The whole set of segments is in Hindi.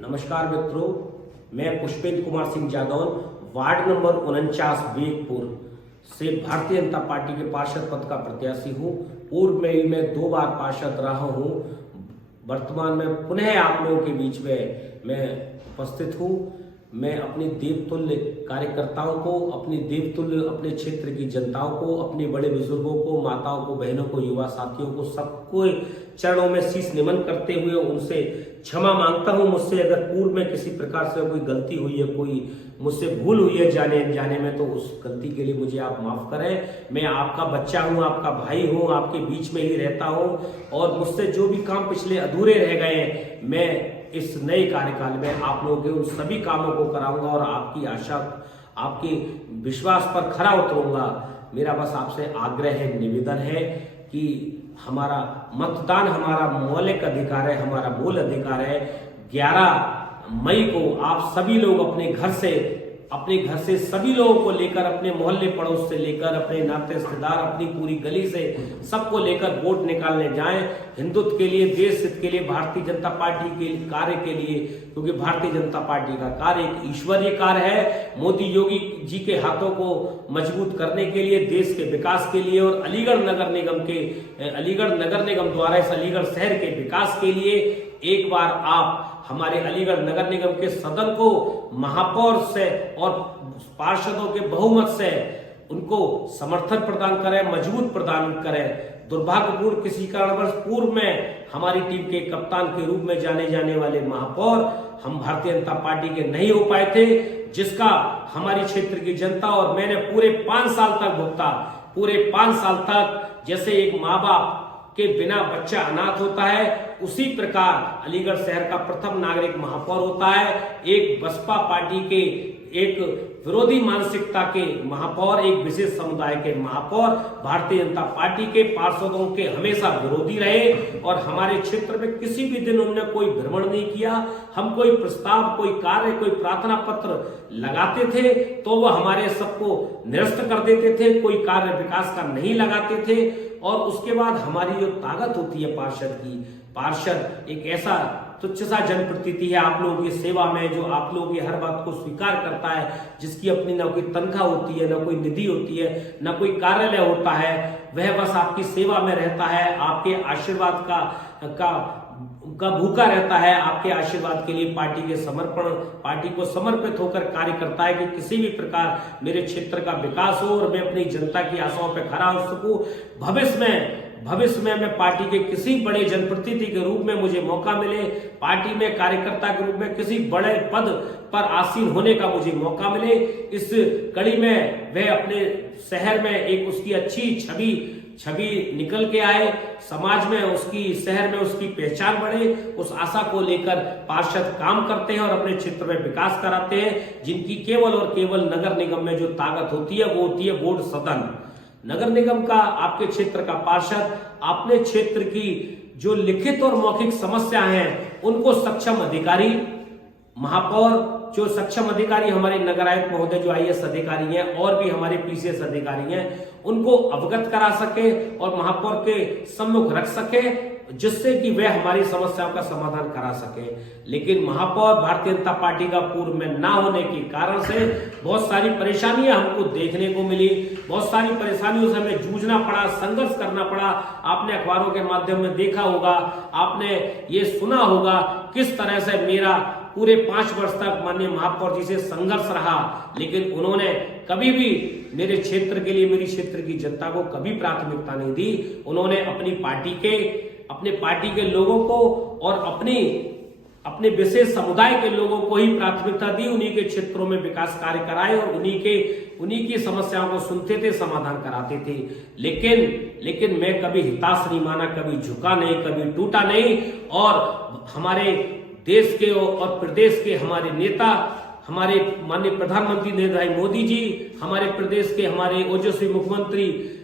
नमस्कार मित्रों, मैं पुष्पेंद्र कुमार सिंह जादौन वार्ड नंबर 49 बेगपुर से भारतीय जनता पार्टी के पार्षद पद का प्रत्याशी हूँ। पूर्व में मैं 2 बार पार्षद रहा हूँ। वर्तमान में पुनः आप लोगों के बीच में मैं उपस्थित हूँ। मैं अपने देवतुल्य कार्यकर्ताओं को, अपने देवतुल्य अपने क्षेत्र की जनताओं को, अपने बड़े बुजुर्गों को, माताओं को, बहनों को, युवा साथियों को, सबको चरणों में शीश निमन करते हुए उनसे क्षमा मांगता हूं। मुझसे अगर पूर्व में किसी प्रकार से कोई गलती हुई है, कोई मुझसे भूल हुई है जाने अनजाने में, तो उस गलती के लिए मुझे आप माफ करें। मैं आपका बच्चा हूं, आपका भाई हूं, आपके बीच में ही रहता हूं और मुझसे जो भी काम पिछले अधूरे रह गए, मैं इस नए कार्यकाल में आप लोगों के उन सभी कामों को कराऊंगा और आपकी आशा, आपके विश्वास पर खरा उतरूंगा। मेरा बस आपसे आग्रह है, निवेदन है कि हमारा मतदान हमारा मौलिक अधिकार है, हमारा मूल अधिकार है। 11 मई को आप सभी लोग अपने घर से सभी लोगों को लेकर, अपने मोहल्ले पड़ोस से लेकर, अपने नाते रिश्तेदार, अपनी पूरी गली से सबको लेकर वोट निकालने जाएं। हिंदुत्व के लिए, देश हित के लिए, भारतीय जनता पार्टी के कार्य के लिए, क्योंकि भारतीय जनता पार्टी का कार्य एक ईश्वरीय कार्य है। मोदी योगी जी के हाथों को मजबूत करने के लिए, देश के विकास के लिए और अलीगढ़ नगर निगम द्वारा इस अलीगढ़ शहर के विकास के लिए एक बार आप हमारे अलीगढ़ नगर निगम के सदन को महापौर से और पार्षदों के बहुमत से उनको समर्थन प्रदान करें, मजबूत प्रदान करें। दुर्भाग्यपूर्ण किसी कारणवश पूर्व में हमारी टीम के कप्तान के रूप में जाने वाले महापौर हम भारतीय जनता पार्टी के नहीं हो पाए थे, जिसका हमारी क्षेत्र की जनता और मैंने पूरे 5 साल तक भुगता। पूरे 5 साल तक जैसे एक माँ बाप के बिना बच्चा अनाथ होता है, उसी प्रकार अलीगढ़ शहर का प्रथम नागरिक महापौर होता है। एक बसपा पार्टी के, एक विरोधी मानसिकता के महापौर, एक विशेष समुदाय के महापौर भारतीय जनता पार्टी के पार्षदों के हमेशा विरोधी रहे और हमारे क्षेत्र में किसी भी दिन उन्होंने कोई भ्रमण नहीं किया। हम कोई प्रस्ताव, कोई कार्य, कोई प्रार्थना पत्र लगाते थे तो वह हमारे सबको निरस्त कर देते थे, कोई कार्य विकास का नहीं लगाते थे। और उसके बाद हमारी जो ताकत होती है पार्षद एक ऐसा तुच्छ सा जनप्रतिनिधि है आप लोगों की सेवा में, जो आप लोगों की हर बात को स्वीकार करता है, जिसकी अपनी ना कोई तनख्वाह होती है, ना कोई निधि होती है, ना कोई कार्यालय होता है। वह बस आपकी सेवा में रहता है, आपके आशीर्वाद का भूखा रहता है। आपके आशीर्वाद के लिए पार्टी को समर्पित होकर कार्य करता है कि किसी भी प्रकार मेरे क्षेत्र का विकास हो और मैं अपनी जनता की आशाओं पर खरा हो सकूं। भविष्य में मैं पार्टी के किसी बड़े जनप्रतिनिधि के रूप में मुझे मौका मिले, पार्टी में कार्यकर्ता के रूप में किसी बड़े पद पर आसीन होने का मुझे मौका मिले, इस कड़ी में वह अपने शहर में एक उसकी अच्छी छवि निकल के आए, समाज में उसकी, शहर में उसकी पहचान बढ़े। उस आशा को लेकर पार्षद काम करते हैं और अपने क्षेत्र में विकास कराते हैं, जिनकी केवल और केवल नगर निगम में जो ताकत होती है वो होती है वोट सदन। नगर निगम का, आपके क्षेत्र का पार्षद अपने क्षेत्र की जो लिखित और मौखिक समस्या हैं उनको सक्षम अधिकारी, महापौर, जो सक्षम अधिकारी हमारे नगर आयुक्त महोदय जो IAS अधिकारी हैं और भी हमारे PCS अधिकारी हैं, उनको अवगत करा सके और महापौर के सम्मुख रख सके, जिससे कि वे हमारी समस्याओं का समाधान करा सके। लेकिन महापौर भारतीय जनता पार्टी का पूर्व में ना होने के कारण से बहुत सारी परेशानियां हमको देखने को मिली, बहुत सारी परेशानियों से हमें जूझना पड़ा, संघर्ष करना पड़ा। आपने अखबारों के माध्यम में देखा होगा, आपने ये सुना होगा किस तरह से मेरा पूरे 5 वर्ष तक माननीय महापौर जी से संघर्ष रहा, लेकिन उन्होंने कभी भी मेरे क्षेत्र के लिए, मेरी क्षेत्र की जनता को कभी प्राथमिकता नहीं दी। उन्होंने अपने पार्टी के लोगों को और अपने विशेष समुदाय के लोगों को ही प्राथमिकता दी, उन्हीं के क्षेत्रों में विकास कार्य कराए और उन्हीं की समस्याओं को सुनते थे, समाधान कराते थे। लेकिन मैं कभी हिताश नहीं माना, कभी झुका नहीं, कभी टूटा नहीं। और हमारे देश के और प्रदेश के हमारे नेता, हमारे माननीय प्रधानमंत्री नरेंद्र भाई मोदी जी, हमारे प्रदेश के हमारे ओजस्वी मुख्यमंत्री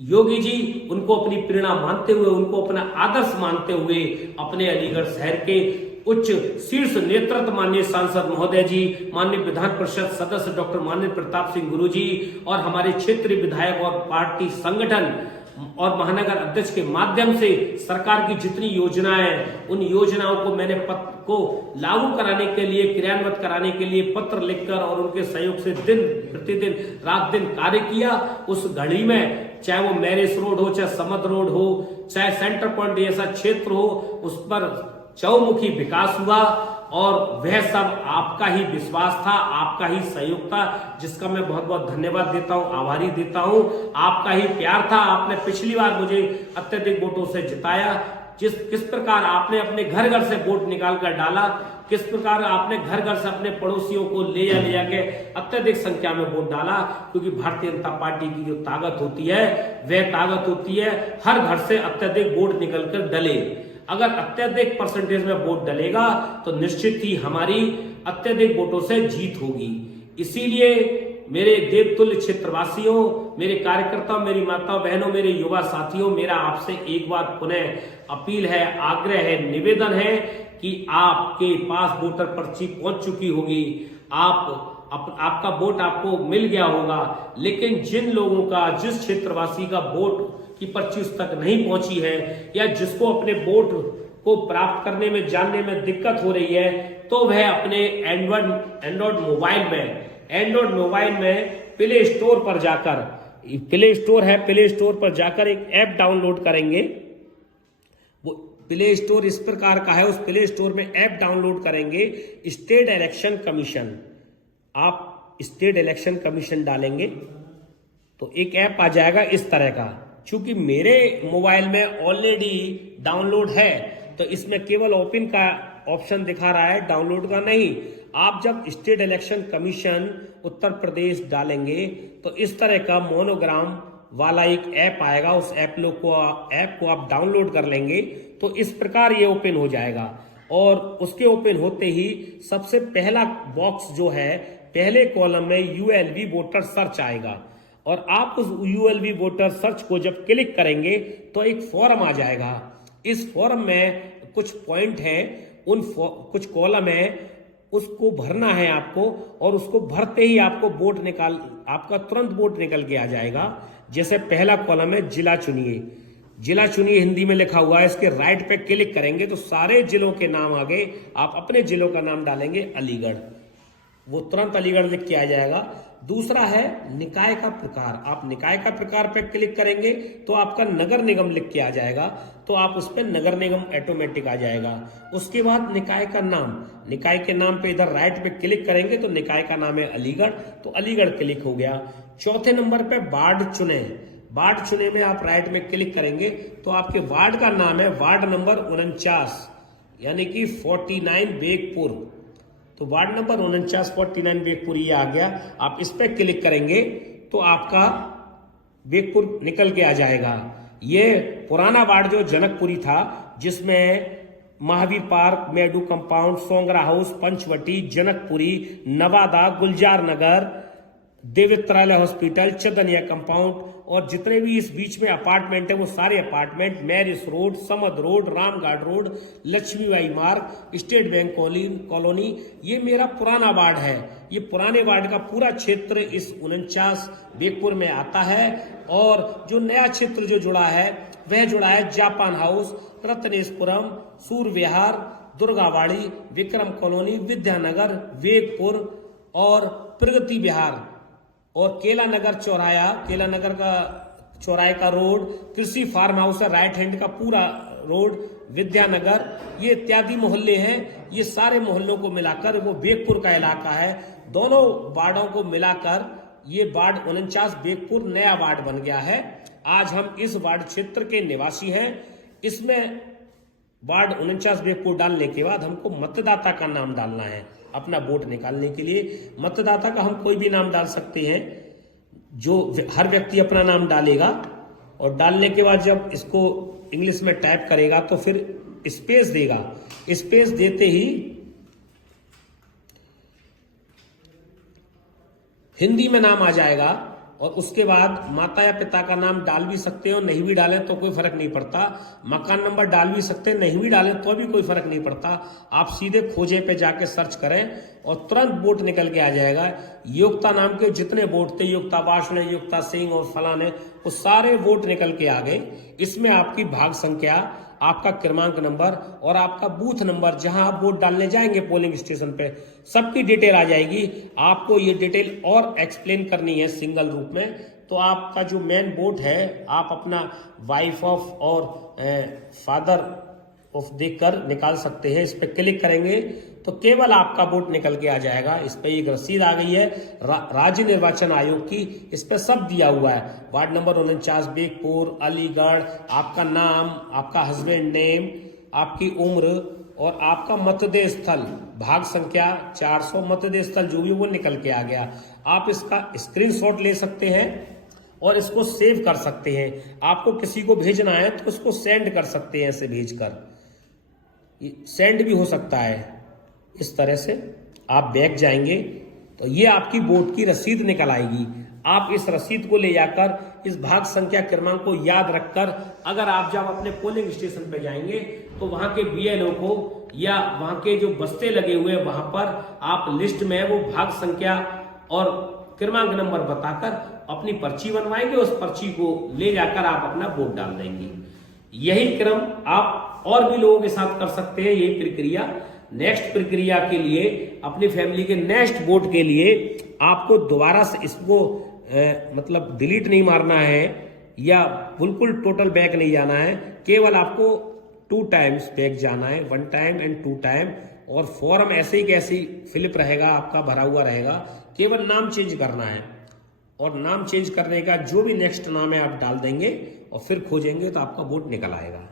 योगी जी, उनको अपनी प्रेरणा मानते हुए, उनको अपना आदर्श मानते हुए, अपने अलीगढ़ शहर के उच्च शीर्ष नेतृत्व माननीय सांसद महोदय जी, माननीय विधान परिषद सदस्य डॉक्टर माननीय प्रताप सिंह गुरु जी और हमारे क्षेत्रीय विधायक और पार्टी संगठन और महानगर अध्यक्ष के माध्यम से सरकार की जितनी योजनाएं, उन योजनाओं को मैंने को लागू कराने के लिए, क्रियान्वित कराने के लिए पत्र लिखकर और उनके सहयोग से दिन प्रतिदिन रात दिन कार्य किया। उस घड़ी में चाहे वो मैरिज रोड हो, चाहे समद रोड हो, चाहे सेंटर पॉइंट जैसा क्षेत्र हो, उस पर चौमुखी विकास हुआ और वह सब आपका ही विश्वास था, आपका ही सहयोग था, जिसका मैं बहुत बहुत धन्यवाद देता हूं, आभारी देता हूं। आपका ही प्यार था। आपने पिछली बार मुझे अत्यधिक वोटों से जिताया। किस प्रकार आपने अपने घर घर से वोट निकाल कर डाला, किस प्रकार आपने घर घर से अपने पड़ोसियों को ले जाके अत्यधिक संख्या में वोट डाला, क्योंकि भारतीय जनता पार्टी की जो ताकत होती है वह ताकत होती है हर घर से अत्यधिक वोट निकलकर डले। अगर अत्यधिक परसेंटेज में वोट डलेगा तो निश्चित ही हमारी अत्यधिक वोटों से जीत होगी। इसीलिए मेरे देवतुल्य क्षेत्रवासियों, मेरे कार्यकर्ताओं, मेरी माताओं बहनों, मेरे युवा साथियों, मेरा आपसे एक बार पुनः अपील है, आग्रह है, निवेदन है कि आपके पास वोटर पर्ची पहुंच चुकी होगी, आपका वोट आपको मिल गया होगा, लेकिन जिन लोगों का, जिस क्षेत्रवासी का वोट की पर्ची उस तक नहीं पहुंची है या जिसको अपने वोट को प्राप्त करने में, जानने में दिक्कत हो रही है, तो वह अपने एंड्रॉइड मोबाइल में प्ले स्टोर पर जाकर, प्ले स्टोर पर जाकर एक ऐप डाउनलोड करेंगे। वो प्ले स्टोर इस प्रकार का है, उस प्ले स्टोर में ऐप डाउनलोड करेंगे स्टेट इलेक्शन कमीशन। आप स्टेट इलेक्शन कमीशन डालेंगे तो एक ऐप आ जाएगा इस तरह का। चूंकि मेरे मोबाइल में ऑलरेडी डाउनलोड है तो इसमें केवल ओपन का ऑप्शन दिखा रहा है, डाउनलोड का नहीं। आप जब state election commission Uttar Pradesh डालेंगे तो इस तरह का मोनोग्राम वाला एक ऐप आएगा। उस ऐप को आप डाउनलोड कर लेंगे तो इस प्रकार ये ओपन हो जाएगा। और उसके ओपन होते ही सबसे पहला बॉक्स जो है, पहले कॉलम में यूएलबी वोटर सर्च आएगा और आप उस यूएलबी वोटर सर्च को जब क्लिक करेंगे तो एक फॉर्म आ जाएगा। इस फॉर्म में कुछ पॉइंट हैं, कुछ कॉलम है, उसको भरना है आपको और उसको भरते ही आपका तुरंत वोट निकल के आ जाएगा। जैसे पहला कॉलम है जिला चुनिए हिंदी में लिखा हुआ है, इसके राइट पे क्लिक करेंगे तो सारे जिलों के नाम आ गए। आप अपने जिलों का नाम डालेंगे अलीगढ़, वो तुरंत अलीगढ़ लिख के आ जाएगा। दूसरा है निकाय का प्रकार, आप निकाय का प्रकार पे क्लिक करेंगे तो आपका नगर निगम लिख के आ जाएगा, तो आप उस पर नगर निगम ऑटोमेटिक आ जाएगा। उसके बाद निकाय का नाम, निकाय के नाम पे इधर राइट पे क्लिक करेंगे तो निकाय का नाम है अलीगढ़, तो अलीगढ़ क्लिक हो गया। चौथे नंबर पे वार्ड चुने में आप राइट में क्लिक करेंगे तो आपके वार्ड का नाम है वार्ड नंबर 49 यानी कि 49 बेगपुर, तो वार्ड नंबर 49 49 बेगपुर ये आ गया। आप इस पर क्लिक करेंगे तो आपका बेगपुर निकल के आ जाएगा। ये पुराना वार्ड जो जनकपुरी था, जिसमें Mahavir park, Medu compound, Songra house, Panchvati, Janakpuri, Nawada, Gulzar Nagar, Devitralay hospital, Chadaniya compound और जितने भी इस बीच में अपार्टमेंट है वो सारे apartment, marriage road, Samad road, Ramgarh road, Lakshmibai मार्ग, स्टेट बैंक कॉलोनी, ये मेरा पुराना वार्ड है। ये पुराने वार्ड का पूरा क्षेत्र इस 49 बेगपुर में आता है। और जो नया क्षेत्र जो जुड़ा है वह जुड़ा है जापान हाउस, रत्नेशपुरम, सूर्य विहार, दुर्गावाड़ी, विक्रम कॉलोनी, विद्यानगर, वेगपुर और प्रगति विहार और केला नगर का चौराहे का रोड, कृषि फार्म हाउस है राइट हैंड का पूरा रोड, विद्यानगर, ये इत्यादि मोहल्ले हैं। ये सारे मोहल्लों को मिलाकर वो बेगपुर का इलाका है। दोनों वार्डों को मिलाकर ये वार्ड 49 बेगपुर नया वार्ड बन गया है। आज हम इस वार्ड क्षेत्र के निवासी हैं। इसमें वार्ड 49 बेगपुर डालने के बाद हमको मतदाता का नाम डालना है अपना वोट निकालने के लिए। मतदाता का हम कोई भी नाम डाल सकते हैं, जो हर व्यक्ति अपना नाम डालेगा और डालने के बाद जब इसको इंग्लिश में टाइप करेगा तो फिर स्पेस देगा। स्पेस देते ही हिंदी में नाम आ जाएगा और उसके बाद माता या पिता का नाम डाल भी सकते हैं और नहीं भी डालें तो कोई फर्क नहीं पड़ता। मकान नंबर डाल भी सकते हैं, नहीं भी डालें तो भी कोई फर्क नहीं पड़ता। आप सीधे खोजे पे जाके सर्च करें और तुरंत वोट निकल के आ जाएगा। योग्यता नाम के जितने वोट थे, योग्यता वाषण, योग्यता सिंह और फलाने, वो सारे वोट निकल के आ गए। इसमें आपकी भाग संख्या आपका क्रमांक नंबर और आपका बूथ नंबर, जहां आप वोट डालने जाएंगे पोलिंग स्टेशन पे, सबकी डिटेल आ जाएगी। आपको ये डिटेल और एक्सप्लेन करनी है सिंगल रूप में, तो आपका जो मेन वोट है आप अपना वाइफ ऑफ और फादर ऑफ देखकर निकाल सकते हैं। इस पर क्लिक करेंगे तो केवल आपका वोट निकल के आ जाएगा। इस पर एक रसीद आ गई है राज्य निर्वाचन आयोग की, इस पर सब दिया हुआ है। वार्ड नंबर 49 बेगपुर अलीगढ़, आपका नाम, आपका हस्बैंड नेम, आपकी उम्र और आपका मतदेय स्थल, भाग संख्या 400, मतदेय स्थल जो भी वो निकल के आ गया। आप इसका स्क्रीनशॉट ले सकते हैं और इसको सेव कर सकते हैं। आपको किसी को भेजना है तो उसको सेंड कर सकते हैं, ऐसे भेजकर सेंड भी हो सकता है। इस तरह से आप बैक जाएंगे तो ये आपकी वोट की रसीद निकल आएगी। आप इस रसीद को ले जाकर इस भाग संख्या क्रमांक को याद रखकर अगर आप जब अपने पोलिंग स्टेशन पे जाएंगे तो वहां के बीएलओ को या वहां के जो बस्ते लगे हुए हैं वहां पर आप लिस्ट में वो भाग संख्या और क्रमांक नंबर बताकर अपनी पर्ची बनवाएंगे। उस पर्ची को ले जाकर आप अपना वोट डाल देंगे। यही क्रम आप और भी लोगों के साथ कर सकते हैं। यही प्रक्रिया नेक्स्ट प्रक्रिया के लिए अपनी फैमिली के नेक्स्ट वोट के लिए आपको दोबारा से इसको मतलब डिलीट नहीं मारना है या बिल्कुल टोटल बैक नहीं जाना है। केवल आपको 2 टाइम्स बैक जाना है, 1 टाइम एंड 2 टाइम। और फॉर्म ऐसे ही कैसे फिलिप रहेगा, आपका भरा हुआ रहेगा। केवल नाम चेंज करना है और नाम चेंज करने का जो भी नेक्स्ट नाम है आप डाल देंगे और फिर खोजेंगे तो आपका वोट निकल आएगा।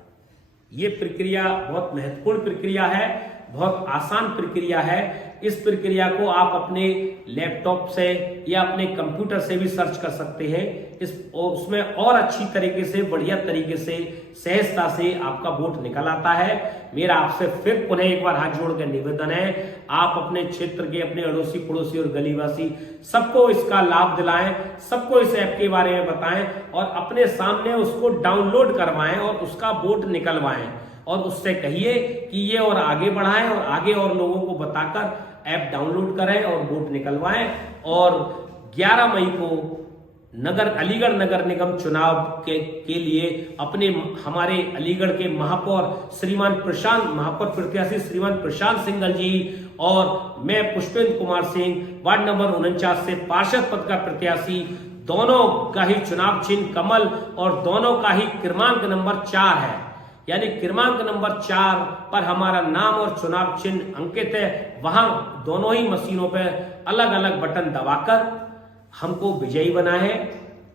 ये प्रक्रिया बहुत महत्वपूर्ण प्रक्रिया है, बहुत आसान प्रक्रिया है। इस प्रक्रिया को आप अपने लैपटॉप से या अपने कंप्यूटर से भी सर्च कर सकते हैं। उसमें और अच्छी तरीके से, बढ़िया तरीके से, सहजता से आपका वोट निकल आता है। मेरा आपसे फिर पुनः एक बार हाथ जोड़कर निवेदन है, आप अपने क्षेत्र के, अपने अड़ोसी पड़ोसी और गलीवासी सबको इसका लाभ दिलाएं, सबको इस ऐप के बारे में बताएं और अपने सामने उसको डाउनलोड करवाएं और उसका वोट निकलवाएं और उससे कहिए कि ये और आगे बढ़ाएं और आगे और लोगों को बताकर ऐप डाउनलोड करें और वोट निकलवाएं। और 11 मई को अलीगढ़ नगर निगम चुनाव के लिए हमारे अलीगढ़ के महापौर महापौर प्रत्याशी श्रीमान प्रशांत सिंघल जी और मैं पुष्पेंद्र कुमार सिंह वार्ड नंबर 49 से पार्षद पद का प्रत्याशी, दोनों का ही चुनाव चिन्ह कमल और दोनों का ही क्रमांक नंबर 4 है। यानी क्रमांक नंबर 4 पर हमारा नाम और चुनाव चिन्ह अंकित है। वहां दोनों ही मशीनों पर अलग अलग बटन दबाकर हमको विजयी बना है।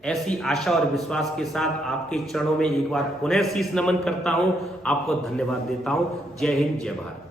ऐसी आशा और विश्वास के साथ आपके चरणों में एक बार पुनः शीश नमन करता हूं, आपको धन्यवाद देता हूं। जय हिंद, जय भारत।